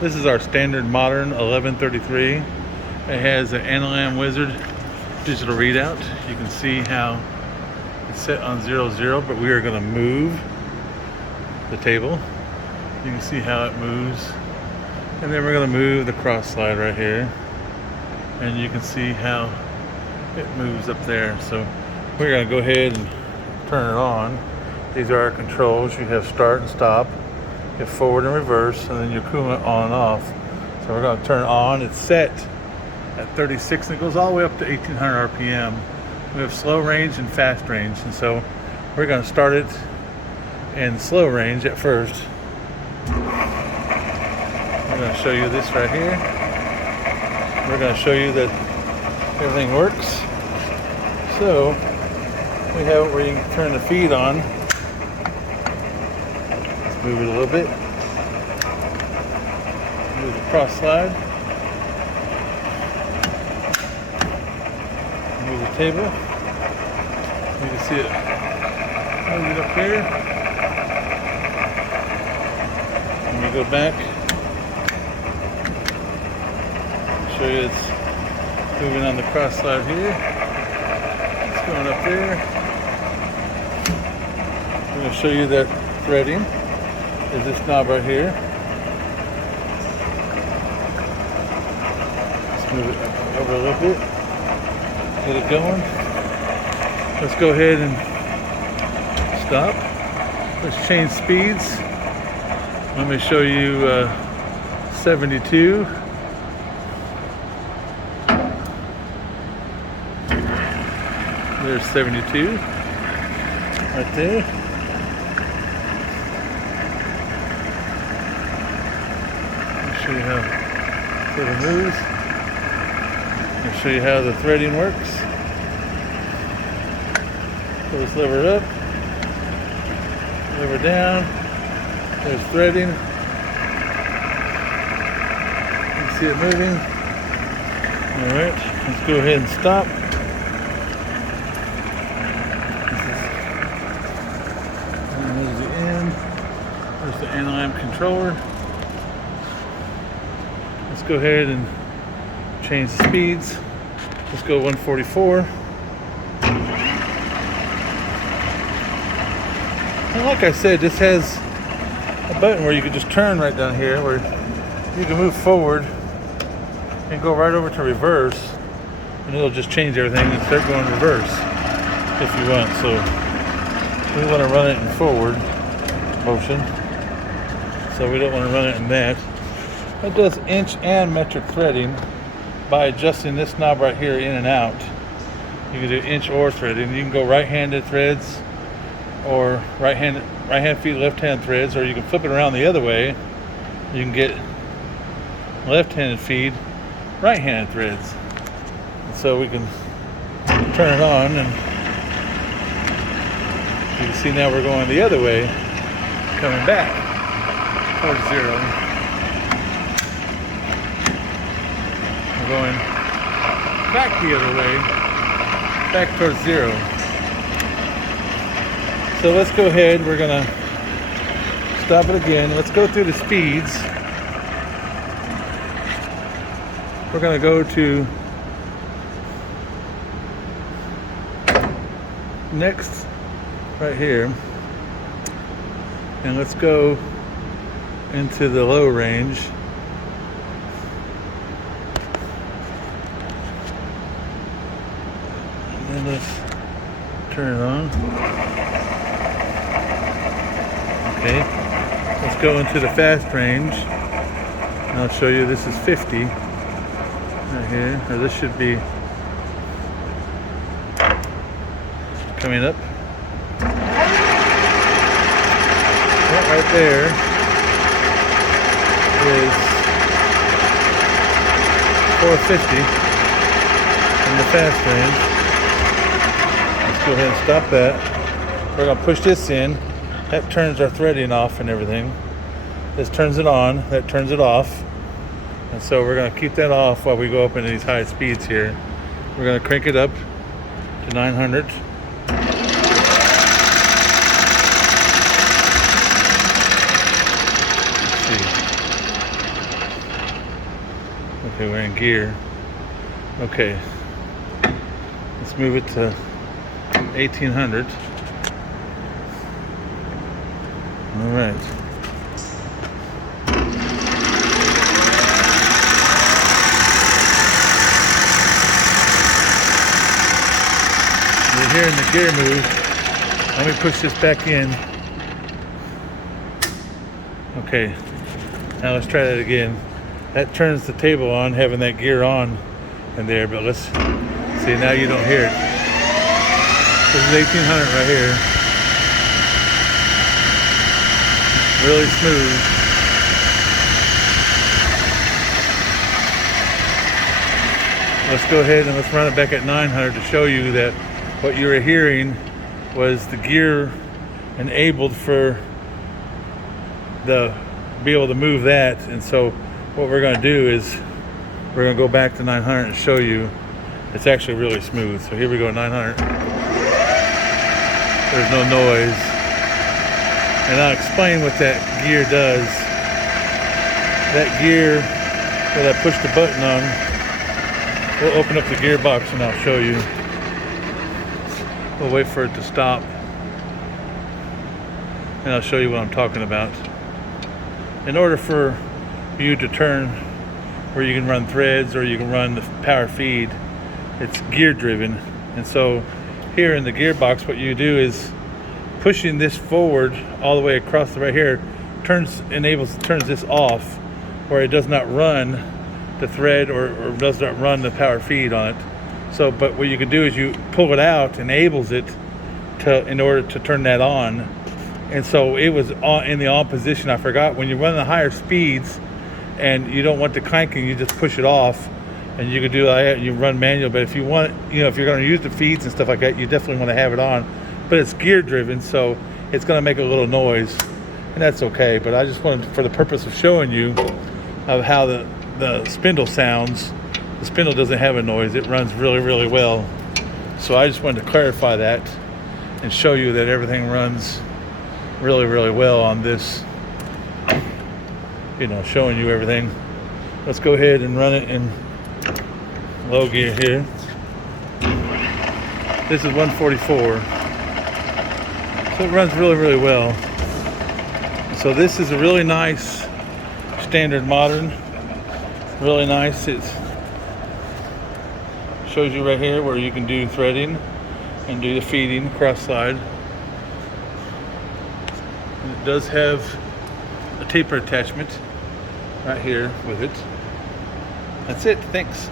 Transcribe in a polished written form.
This is our standard modern 1133. It has an Anilam Wizard digital readout. You can see how it's set on 00, but we are going to move the table. You can see how it moves. And then we're going to move the cross slide right here. And you can see how it moves up there. So we're going to go ahead and turn it on. These are our controls. You have start and stop, you have forward and reverse, and then your coolant on and off. So we're going to turn it on. It's set at 36 and it goes all the way up to 1800 RPM. We have slow range and fast range, and so we're going to start it in slow range at first. I'm going to show you this right here. We're going to show you that everything works. So we have it where you can turn the feed on. Let's move it a little bit. Move the cross slide. Move the table. You can see it. Move it up here. And we go back. Show you it's moving on the cross slide here. It's going up there. I'm going to show you that threading. There's this knob right here. Let's move it up over a little bit. Get it going. Let's go ahead and stop. Let's change speeds. Let me show you 72. There's 72 right there. I'll show you how it moves. I'll show you how the threading works. Pull this lever up, lever down. There's threading. You can see it moving. All right, let's go ahead and stop. There's the end. There's the Anilam controller. Let's go ahead and change the speeds. Let's go 144. And like I said, this has a button where you can just turn right down here, where you can move forward and go right over to reverse, and it'll just change everything and start going reverse if you want. So we want to run it in forward motion, so we don't want to run it in that. It does inch and metric threading by adjusting this knob right here in and out. You can do inch or threading. You can go right-handed threads, or right hand feed, left hand threads, or you can flip it around the other way. You can get left-handed feed, right-handed threads. And so we can turn it on, and you can see now we're going the other way, coming back towards 0. We're going back the other way, back towards 0. So let's go ahead, we're going to stop it again. Let's go through the speeds. We're going to go to next right here. And let's go into the low range. And then let's turn it on. Okay, let's go into the fast range. And I'll show you this is 50 right here, or this should be coming up. That right there is 450 in the fast range. Let's go ahead and stop that. We're going to push this in. That turns our threading off and everything. This turns it on, that turns it off. And so we're going to keep that off while we go up into these high speeds here. We're going to crank it up to 900. Let's see. Okay, we're in gear. Okay, let's move it to 1800. All right. We're here in the gear move. Let me push this back in. Okay, now let's try that again. That turns the table on, having that gear on in there, but let's see, now you don't hear it. This is 1800 right here. Really smooth. Let's go ahead and let's run it back at 900 to show you that what you were hearing was the gear enabled for the be able to move that. And so what we're going to do is we're going to go back to 900 and show you it's actually really smooth. So here we go, 900. There's no noise. And I'll explain what that gear does. That gear that I push the button on, we'll open up the gearbox and I'll show you. We'll wait for it to stop and I'll show you what I'm talking about. In order for you to turn where you can run threads or you can run the power feed, it's gear driven. And so here in the gearbox, what you do is pushing this forward all the way across the right here turns this off where it does not run the thread or does not run the power feed on it. So, but what you can do is you pull it out, enables it in order to turn that on. And so it was in the on position. I forgot, when you run the higher speeds and you don't want the clanking, you just push it off and you can do that. You run manual, but if you want, if you're going to use the feeds and stuff like that, you definitely want to have it on. But it's gear driven, so it's going to make a little noise, and that's okay. But I just wanted, for the purpose of showing you of how the spindle sounds, the spindle doesn't have a noise. It runs really, really well. So I just wanted to clarify that and show you that everything runs really, really well on this, showing you everything. Let's go ahead and run it in low gear here. This is 144. So it runs really, really well. So this is a really nice standard modern. Really nice. It shows you right here where you can do threading and do the feeding cross slide. And it does have a taper attachment right here with it. That's it. Thanks.